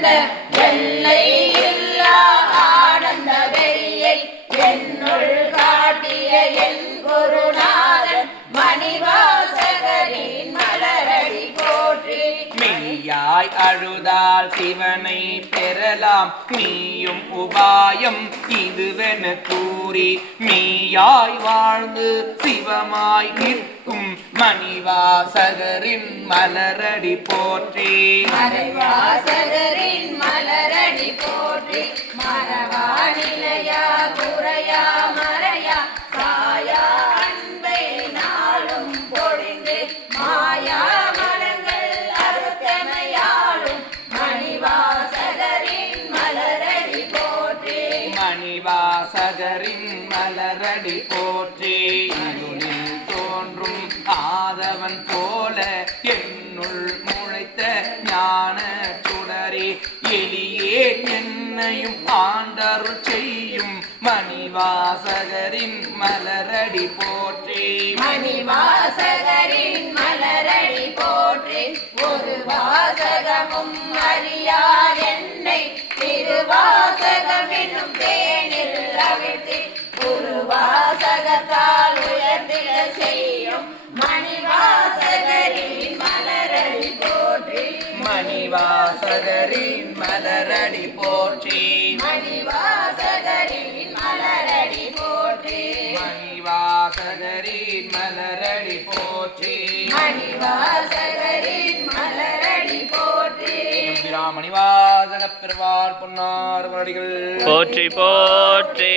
தந்த எல்லை இல்லா ஆனந்த வெறியை என்னுள் காட்டிய என் குருநாதன் மணிவாசகரின் மலரடி போற்றி. மெய்யாய் அழுதால் சிவனை பெறலாம் நீயும் உபாயம் இதுவென கூறி மெய்யாய் வாழ்ந்து சிவமாய் நிற்கும் மணிவாசகரின் மலரடி போற்றி. மணிவாசகரின் மலரடி போற்றி. மறவா நிலையா குறையா மறையா சாயா அன்பை நாளும் பொழிந்து மாயா மனங்கள் அறுத்தமையாளும் மணிவாசகரின் மலரடி போற்றி. மணிவாசகரின் மலரடி போற்றி. இருளில் தோன்றும் ஆதவன் போல என்னுள் முளைத்த ஞான சுடரே எளியே என்னையும் ஆண்டருள் செய்யும் மணிவாசகரின் மலரடி போற்றி. மணிவாசகரின் மலரடி போற்றி. ஒரு வாசகமும் அறியார் என்னை திருவாசகம் என்னும் தேனில் அவிழ்த்தி குருவாசகத்தால் உயர்ந்திட செய்யும் மணிவாசகரின் மலரடி போற்றி. மணிவாசகரின் மலரடி போற்றி. மணிவாசகரின் மலரடி போற்றி. மணிவாசகரின் மலரடி போற்றி. மணிவாசகரின் மலரடி போற்றி. மணிவாசக பெருவாள் பொன்னார் மலடிகள் போற்றி போற்றி.